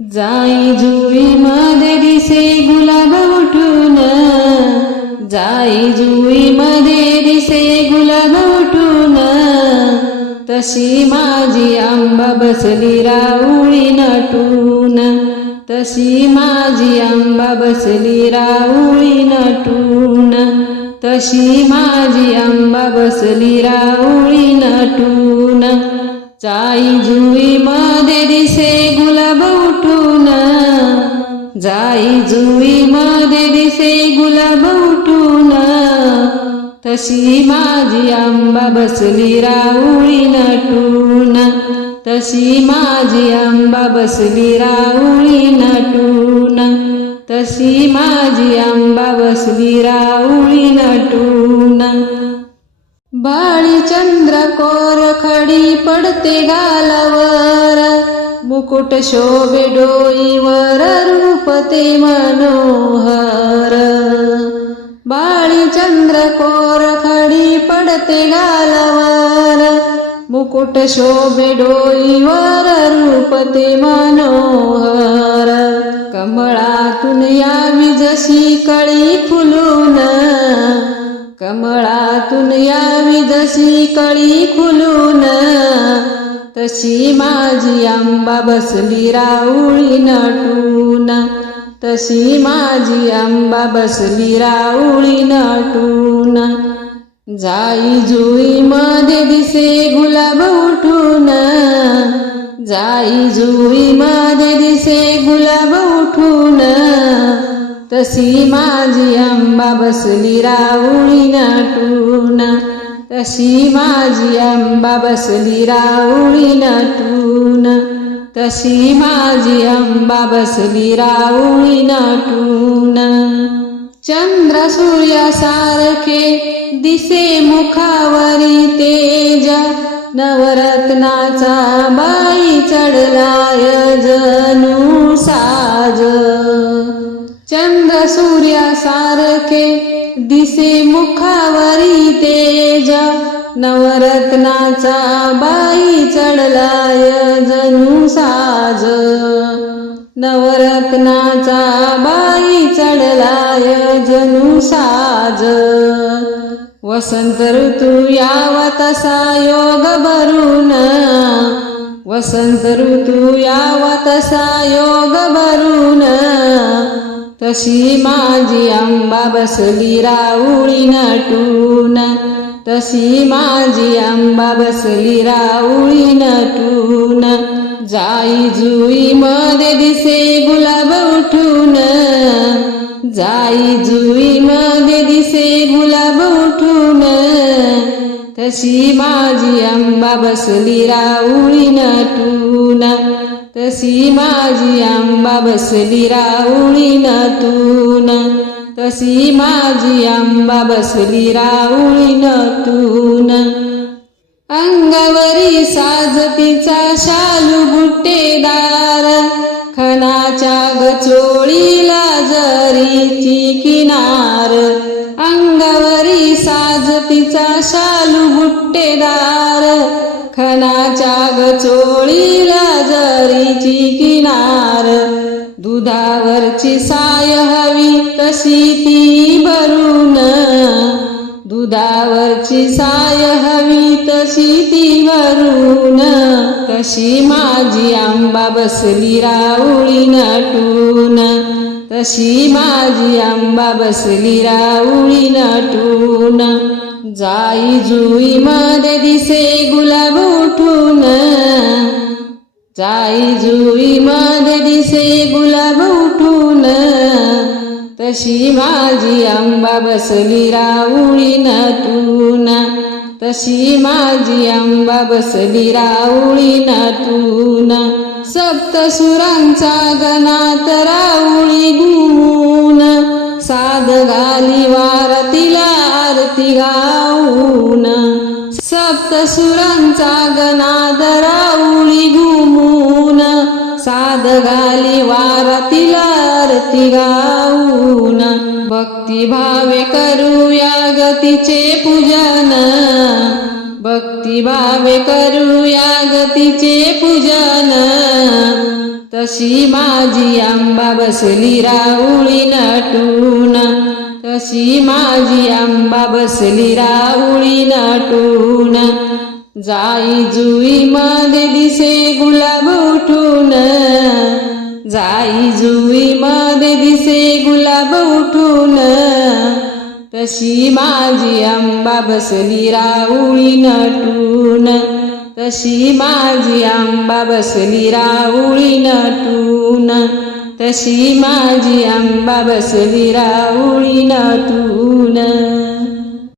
जाई जुई मध्ये दिसे गुलाब उठून. जाई जुई मध्ये दिसे गुलाब उठून. तशी माझी आंबा बसली राऊळी नटून. तशी माझी आंबा बसली राऊळी नटून. तशी माझी आंबा बसली राऊळी नटून. जाई जुई मध्ये जाई जुई मध्ये दिसे गुलाब उठून. तशी माझी आंबा बसली राऊळी नटून. तशी माझी आंबा बसली राऊळी नटून. तशी माझी आंबा बसली राऊळी नटून. बाळी चंद्र कोर खडी पडते गालावर. मुकुट शोभे डोईवर रूप ते मनोहर. बाळीचंद्र कोर खडी पडते गालावर. मुकुट शोभे डोईवर रूप ते मनोहर. कमळातून यावी जशी कळी फुलून. कमळातून यावी जशी कळी खुलून तशी माझी आंबा बसली राऊळी नटून. तशी माझी आंबा बसली राऊळी नटून. जाई जुई मध्ये दिसे गुलाब उठून. जाई जुई मध्ये दिसे गुलाब उठून. तशी माझी आंबा बसली राऊळी नटून. तशी माझी आंबा बसली राऊळी नटून. तशी माझी आंबा बसली राऊळी नटून. चंद्र सूर्यासारखे दिसे मुखावरी तेज. नवरत्नाचा बाई चढलाय जणू साज. चंद्र सूर्यासारखे दिसे मुखावरी नवरत्नाचा बाई चढलाय जणू साज. नवरत्नाचा बाई चढलाय जणू साज. वसंत ऋतू यावा तसा योग भरून. वसंत ऋतू यावा तसा योग भरून. तशी माझी आंबा बसली राऊळी नटून. तशी माझी आंबा बसली राऊळी नटून. जाई जुई मध्ये दिसे गुलाब उठून. जाई जुई मध्ये दिसे गुलाब उठून. तशी माझी आंबा बसली राऊळी नटून. तशी माझी आंबा बसली राऊळी नटून. तशी माझी आंबा बसली राऊळी तून. अंगावरी साज तिचा शालू बुट्टेदार खणाच्या गचोळीला जरीची किनार. अंगावरी साज तिचा शालू बुट्टेदार खणाच्या गचोळीला जरीची किनार. दुधावरची साय हवी तशी ती भरून. दुधावरची साय हवी तशी ती भरून. तशी माझी आंबा बसली राऊळी नटून. तशी माझी आंबा बसली राऊळी नटून. जाई जुई मध्ये दिसे गुलाब जाई जुई मध्ये दिसे गुलाब उठून तशी माझी आंबा बसली राऊळी नटून तशी माझी आंबा बसली राऊळी नटून सप्तसुरांचा गणात राऊळी गुण. साध घाली वारतीला आरती गाऊन. सप्तसुरांचा गनादरा घाली वारतीला आरती गाऊन. भक्ती भावे करूया गतीचे पूजन. भक्ती भावे करूया गतीचे पूजन. तशी माझी आंबा बसली राऊळी नटून. तशी माझी आंबा बसली राऊळी नटून. जाई जुई मध्ये दिसे गुलाब उठून. जाई जुई मध्ये दिसे गुलाब उठून. तशी माझी आंबा बसली राऊळी नटून. तशी माझी आंबा बसली राऊळी नटून. तशी माझी आंबा बसली राऊळी नटून.